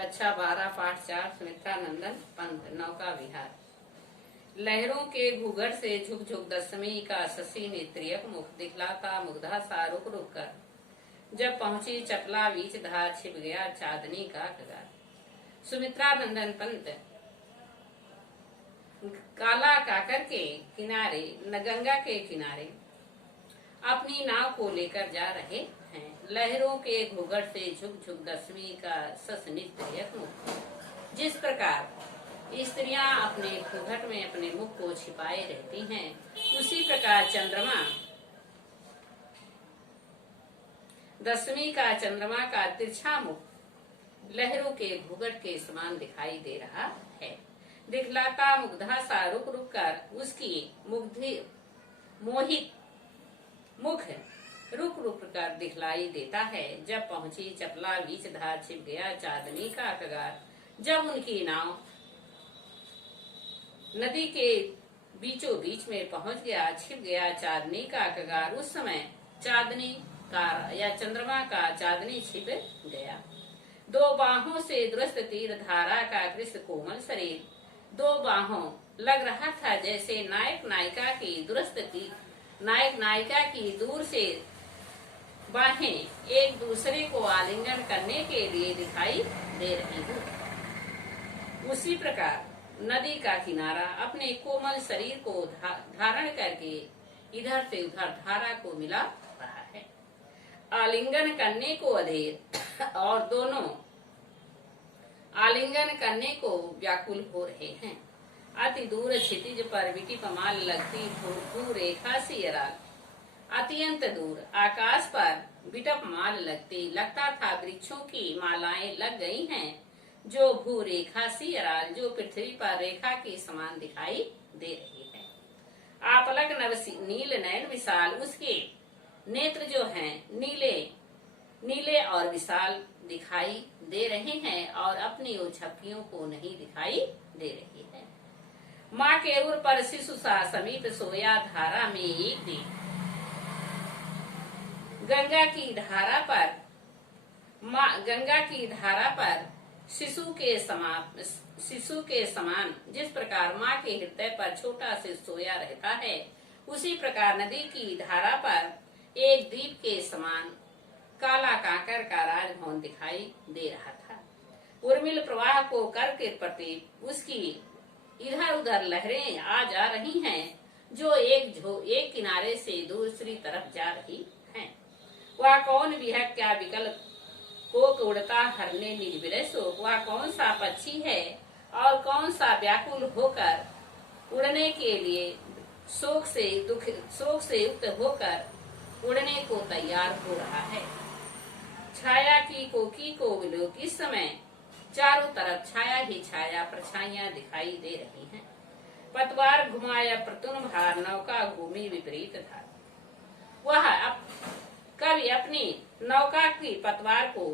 कक्षा 12 पाठ 4 सुमित्रा नंदन पंत नौका विहार। लहरों के घूंघट से झुक झुक दशमी का शशि नेत्रियक मुख दिखलाता मुग्धा सा रुक रुक कर, जब पहुंची चपला बीच धार छिप गया चांदनी का कगार। सुमित्रा नंदन पंत काला काकर के किनारे न गंगा के किनारे अपनी नाव को लेकर जा रहे हैं। लहरों के घूंघट से झुक झुक दशमी का ससनित्य मुख। जिस प्रकार स्त्रियां अपने घूंघट में अपने मुख को छिपाए रहती हैं, उसी प्रकार दशमी का चंद्रमा का तिरछा मुख लहरों के घूंघट के समान दिखाई दे रहा है। दिखलाता मुग्धा सा रुक रुक कर उसकी मोहित मुख रुक रुक कर दिखलाई देता है। जब पहुंची चपला बीच धार छिप गया चांदनी का कगार। जब उनकी नाव नदी के बीचों बीच में पहुंच गया, छिप गया चांदनी का कगार, उस समय चांदनी का या चंद्रमा का चांदनी छिप गया। दो बाहों से दुरस्त तीर धारा का कृष्ण कोमल शरीर, दो बाहों लग रहा था जैसे नायक नायिका की दुरस्त तीर, नायक नायिका की दूर से बाहें एक दूसरे को आलिंगन करने के लिए दिखाई दे रही हैं। उसी प्रकार नदी का किनारा अपने कोमल शरीर को धारण करके इधर से उधर धारा को मिला रहा है। आलिंगन करने को अधेर और दोनों आलिंगन करने को व्याकुल हो रहे हैं। अति दूर क्षितिज पर विटिपमाल लगती भू रेखा सी अराल, अत्यंत दूर आकाश पर विटपमाल लगता था वृक्षों की मालाएं लग गई हैं, जो भू रेखा सी अराल, जो पृथ्वी पर रेखा के समान दिखाई दे रही है। आपलक नव नील नयन विशाल, उसके नेत्र जो हैं नीले नीले और विशाल दिखाई दे रहे हैं और अपनी झपकियों को नहीं दिखाई दे रही है। माँ के उर पर शिशु सा समीप सोया धारा में एक दिन, गंगा की धारा पर शिशु के समान जिस प्रकार माँ के हृदय पर छोटा से सोया रहता है, उसी प्रकार नदी की धारा पर एक द्वीप के समान काला काकर का राजभवन दिखाई दे रहा था। उर्मिल प्रवाह को करके प्रति उसकी इधर उधर लहरें आ जा रही हैं, जो एक किनारे से दूसरी तरफ जा रही हैं। वह कौन विहक क्या विकल्प को उड़ता हरने निज विरह शोक, वह कौन सा पक्षी है और कौन सा व्याकुल होकर उड़ने के लिए शोक से युक्त होकर उड़ने को तैयार हो रहा है। छाया की कोकी को विलोक, इस समय चारों तरफ छाया ही छाया परछाइयां दिखाई दे रही हैं। पतवार घुमाया प्रतुन भार, नौका घूमी विपरीत था। वह कभी अपनी नौका की पतवार को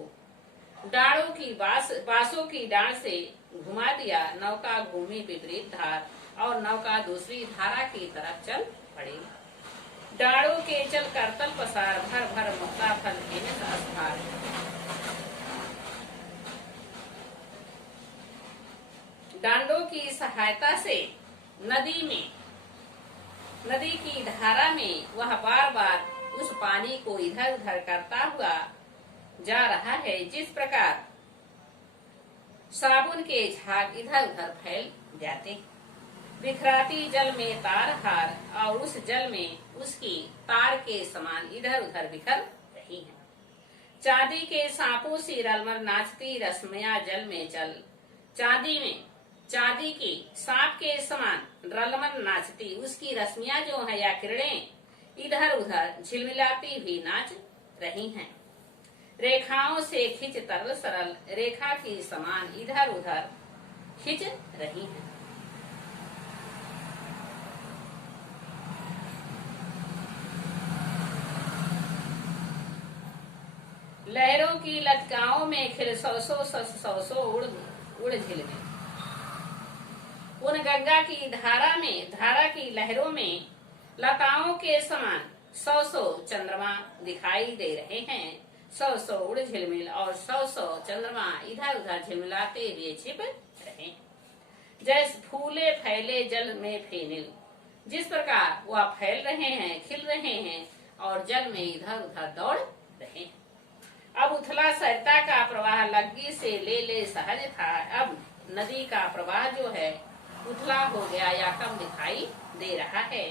डाड़ों की बांसों की डांड से घुमा दिया। नौका घूमी विपरीत धार और नौका दूसरी धारा की तरफ चल पड़ी। डाड़ों के चल कर तल पसार, भर भर मुक्ता फल डांडों की सहायता से नदी की धारा में वह बार बार उस पानी को इधर उधर करता हुआ जा रहा है, जिस प्रकार साबुन के झाग इधर उधर फैल जाते। बिखराती जल में तार हार और उस जल में उसकी तार के समान इधर उधर बिखर रही है। चांदी के सांपों सी रलमर नाचती रश्मियां जल में चल, चांदी की सांप के समान रलमर नाचती उसकी रश्मियां जो है या किरणें इधर उधर झिलमिलाती हुई नाच रही हैं। रेखाओं से खिंच तरल सरल रेखा की समान इधर उधर खिंच रही हैं। लहरों की लटकाओं में खिल सौ उड़ झिलमिल, उन गंगा की धारा की लहरों में लताओं के समान 100 चंद्रमा दिखाई दे रहे हैं। सौ सौ उड़ झिलमिल और सौ सौ चंद्रमा इधर उधर झिलमिलाते हुए छिप रहे। जैसे फूले फैले जल में फेनिल, जिस प्रकार वह फैल रहे हैं, खिल रहे हैं और जल में इधर उधर दौड़ रहे हैं। अब उथला सरिता का प्रवाह लग्गी से ले सहज था। अब नदी का प्रवाह जो है उथला हो गया या कम दिखाई दे रहा है।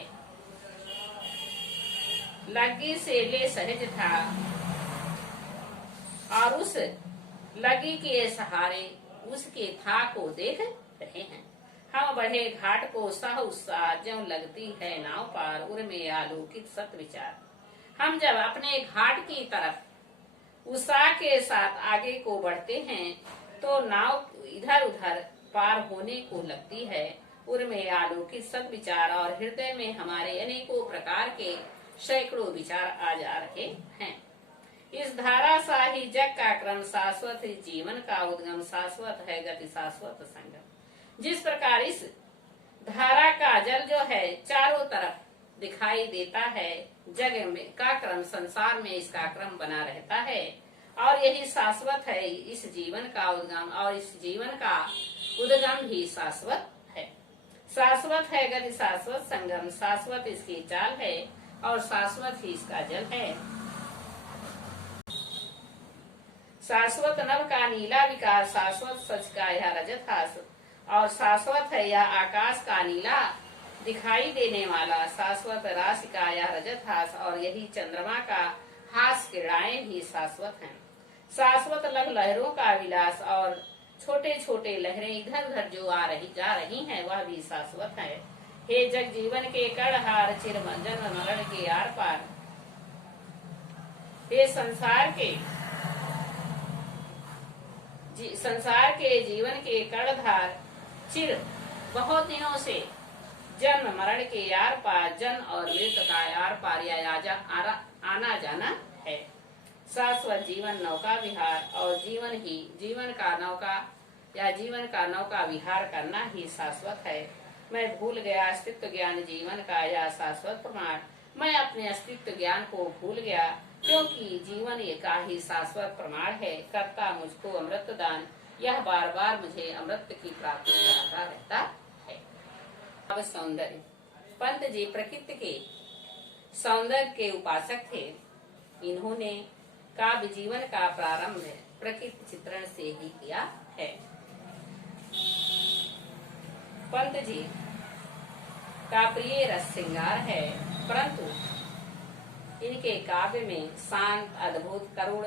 लग्गी से ले सहज था और उस लगी के सहारे उसके था को देख रहे हैं। हम बढ़े घाट को सह उत्साह ज्यों लगती है नाव पार, उर्मे आलोकित सत विचार। हम जब अपने घाट की तरफ उत्साह के साथ आगे को बढ़ते हैं तो नाव इधर उधर पार होने को लगती है। उर्मे आलोकित सत विचार और हृदय में हमारे अनेकों प्रकार के सैकड़ों विचार आ जा रहे हैं। इस धारा सा ही जग का क्रम शाश्वत, जीवन का उद्गम शाश्वत है, गति शाश्वत संगम। जिस प्रकार इस धारा का जल जो है चारों तरफ दिखाई देता है, जग में का क्रम, संसार में इसका क्रम बना रहता है और यही शाश्वत है। इस जीवन का उद्गम और इस जीवन का उद्गम भी शाश्वत है। शाश्वत है गति शाश्वत संगम, शाश्वत इसकी चाल है और शाश्वत ही इसका जल है। शाश्वत नभ का नीला विकास, शाश्वत सच का यह रजत हास और शाश्वत है यह आकाश का नीला दिखाई देने वाला, शाश्वत राशि का यह रजत हास और यही चंद्रमा का हास किरणाएं भी शाश्वत हैं। शाश्वत लघु लहरों का विलास और छोटे छोटे लहरें इधर उधर जो जा रही हैं वह भी शाश्वत है। हे जग जीवन के कड़हार, चिर जन्म मरण के आर पार, हे संसार के जीवन के कर्णधार, चिर बहुत दिनों से जन्म मरण के यार पार, जन्म और मृत्यु का यार पार या आना जाना है। शाश्वत जीवन नौका विहार और जीवन का नौका विहार करना ही शाश्वत है। मैं भूल गया अस्तित्व ज्ञान जीवन का यह शाश्वत प्रमाण, मैं अपने अस्तित्व ज्ञान को भूल गया क्योंकि जीवन ये का ही शाश्वत प्रमाण है। करता मुझको अमृत दान, यह बार बार मुझे अमृत की प्राप्ति कराता रहता है। अब सौंदर्य, पंत जी प्रकृति के सौंदर्य के उपासक थे। इन्होंने काव्य जीवन का प्रारंभ प्रकृति चित्रण से ही किया है। पंत जी का प्रिय रस श्रृंगार है, परंतु इनके काव्य में शांत, अद्भुत, करुण,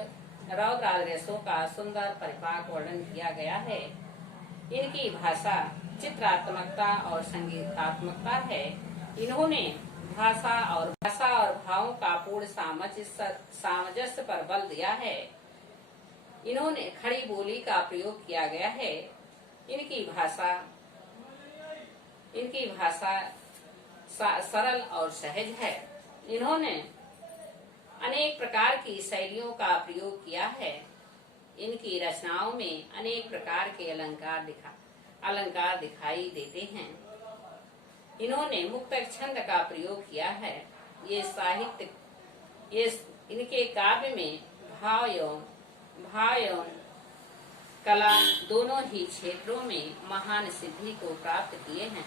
रौद्र रसों का सुंदर परिपाक वर्णन किया गया है। इनकी भाषा चित्रात्मकता और संगीतात्मकता है। इन्होंने भाषा और भावों का पूर्ण सामंजस्य पर बल दिया है। इन्होंने खड़ी बोली का प्रयोग किया गया है। इनकी भाषा सरल और सहज है। इन्होंने अनेक प्रकार की शैलियों का प्रयोग किया है। इनकी रचनाओं में अनेक प्रकार के अलंकार दिखाई देते हैं। इन्होंने मुक्त छंद का प्रयोग किया है। इनके काव्य में भाव एवं कला दोनों ही क्षेत्रों में महान सिद्धि को प्राप्त किए हैं।